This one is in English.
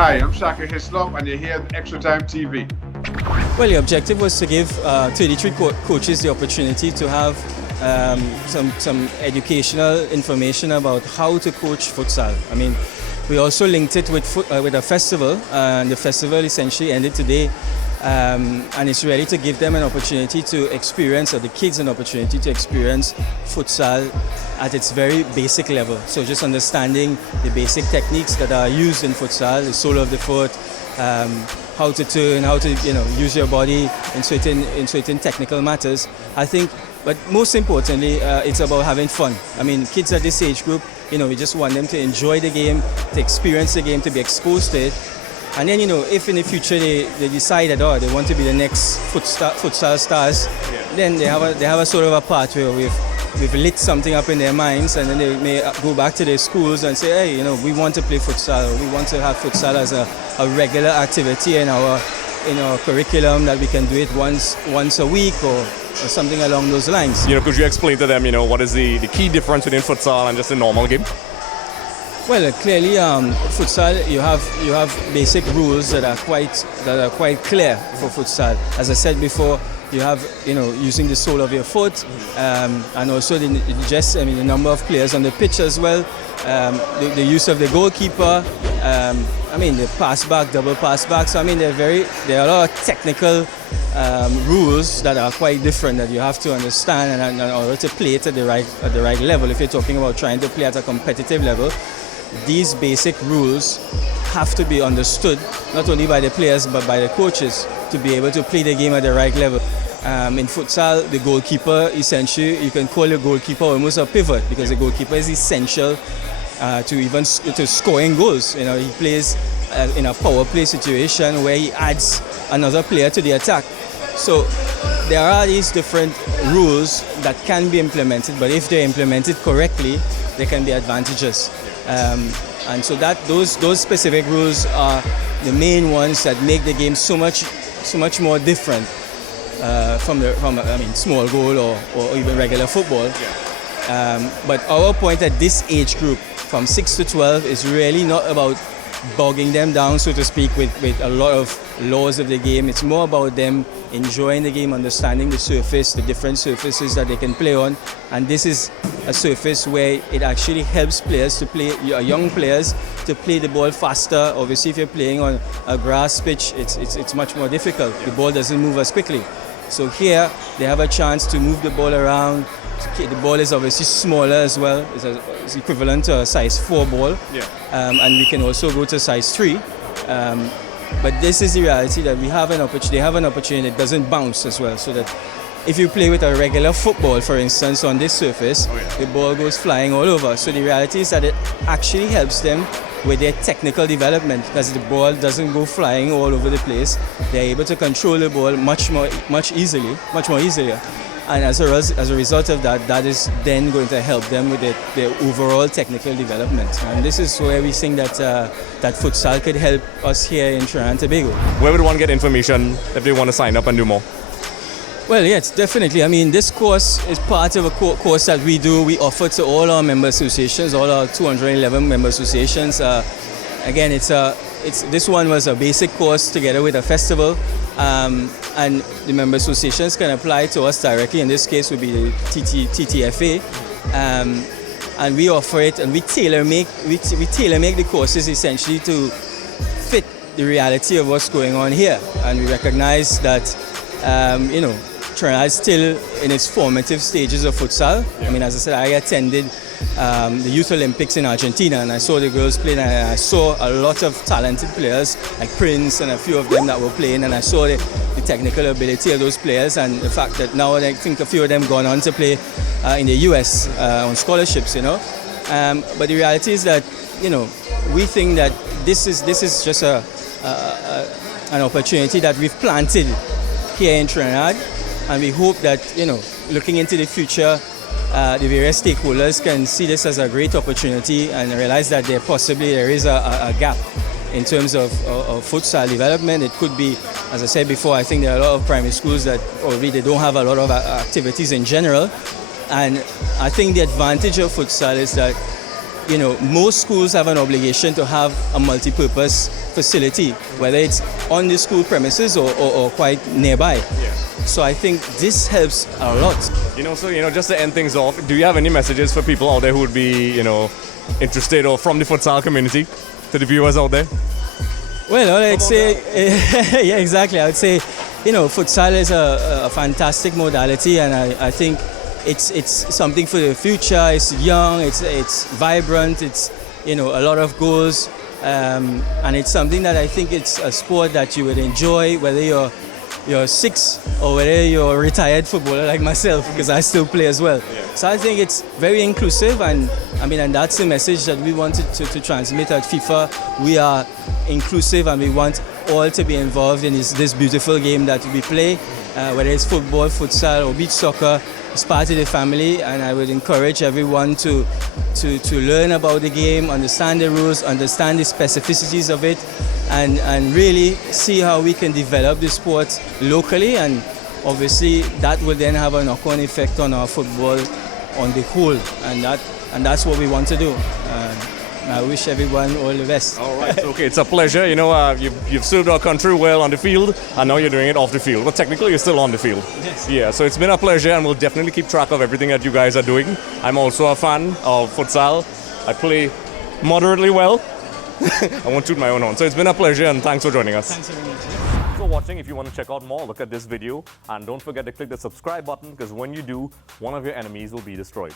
Hi, I'm Shaka Hislop, and you're here at Extra Time TV. Well, the objective was to give 33 coaches the opportunity to have some educational information about how to coach futsal. I mean, we also linked it with a festival, and the festival essentially ended today. And it's really to give them an opportunity to experience, or the kids an opportunity to experience futsal at its very basic level. So just understanding the basic techniques that are used in futsal, the sole of the foot, how to turn, how to use your body in certain technical matters. I think, but most importantly, it's about having fun. I mean, kids at this age group, we just want them to enjoy the game, to experience the game, to be exposed to it. And then, if in the future they decide that they want to be the next futsal stars, then they have a sort of a path where we've lit something up in their minds, and then they may go back to their schools and say, hey, we want to play futsal, or we want to have futsal as a regular activity in our curriculum, that we can do it once a week or something along those lines. Could you explain to them, what is the key difference between futsal and just a normal game? Well, clearly, futsal, you have basic rules that are quite clear for futsal. As I said before, you have using the sole of your foot, and also the number of players on the pitch as well. The use of the goalkeeper. The pass back, double pass back. So there are a lot of technical rules that are quite different that you have to understand in order to play it at the right level. If you're talking about trying to play at a competitive level, these basic rules have to be understood not only by the players but by the coaches to be able to play the game at the right level. In futsal, the goalkeeper, essentially, you can call your goalkeeper almost a pivot, because the goalkeeper is essential to scoring goals. He plays in a power play situation where he adds another player to the attack. So there are these different rules that can be implemented, but if they're implemented correctly, there can be advantages. And so those specific rules are the main ones that make the game so much more different from small goal or even regular football. But our point at this age group, from 6 to 12, is really not about bogging them down, so to speak, with a lot of laws of the game. It's more about them enjoying the game, understanding the surface, the different surfaces that they can play on. And this is a surface where it actually helps players to play, young players, to play the ball faster. Obviously, if you're playing on a grass pitch, it's much more difficult. The ball doesn't move as quickly. So here, they have a chance to move the ball around. The ball is obviously smaller as well. It's equivalent to a size 4 ball. And we can also go to size 3. But this is the reality, that they have an opportunity that doesn't bounce as well. So that if you play with a regular football, for instance, on this surface, the ball goes flying all over. So the reality is that it actually helps them with their technical development, because the ball doesn't go flying all over the place. They're able to control the ball much more easily. And as a result of that, that is then going to help them with their overall technical development. And this is where we think that futsal could help us here in Trinidad and Tobago. Where would one get information if they want to sign up and do more? Well, yes, definitely. This course is part of a course that we do. We offer to all our member associations, all our 211 member associations. Again, this one was a basic course together with a festival. And the member associations can apply to us directly. In this case, would be the TTFA, and we offer it, and we tailor make the courses essentially to fit the reality of what's going on here. And we recognize that Trinidad is still in its formative stages of futsal. As I said, I attended the Youth Olympics in Argentina, and I saw the girls play, and I saw a lot of talented players like Prince and a few of them that were playing, and I saw the technical ability of those players, and the fact that now I think a few of them gone on to play in the US on scholarships. But the reality is that we think that this is just an opportunity that we've planted here in Trinidad, and we hope that looking into the future, the various stakeholders can see this as a great opportunity and realize that there is a gap in terms of futsal development. It could be, as I said before, I think there are a lot of primary schools that probably they don't have a lot of activities in general. And I think the advantage of futsal is that most schools have an obligation to have a multi-purpose facility, whether it's on the school premises or quite nearby. Yeah. So I think this helps a lot. Just to end things off, do you have any messages for people out there who would be, interested or from the futsal community, to the viewers out there? Well, I'd say, yeah, exactly. I would say, futsal is a fantastic modality, and I think it's something for the future. It's young, it's vibrant, it's a lot of goals, and it's something that I think it's a sport that you would enjoy, whether you're 6 or whether you're a retired footballer like myself, because I still play as well. Yeah. So I think it's very inclusive, and that's the message that we wanted to transmit at FIFA. We are inclusive, and we want all to be involved in this beautiful game that we play, whether it's football, futsal, or beach soccer. It's part of the family, and I would encourage everyone to learn about the game, understand the rules, understand the specificities of it, and really see how we can develop the sport locally, and obviously that will then have a knock-on effect on our football on the whole, and that's what we want to do. I wish everyone all the best. All right, okay, it's a pleasure. You've served our country well on the field, and now you're doing it off the field. But technically, you're still on the field. Yes. Yeah, so it's been a pleasure, and we'll definitely keep track of everything that you guys are doing. I'm also a fan of futsal. I play moderately well. I won't toot my own horn. So it's been a pleasure, and thanks for joining us. Thanks very much. Thanks for watching. If you want to check out more, look at this video, and don't forget to click the subscribe button, because when you do, one of your enemies will be destroyed.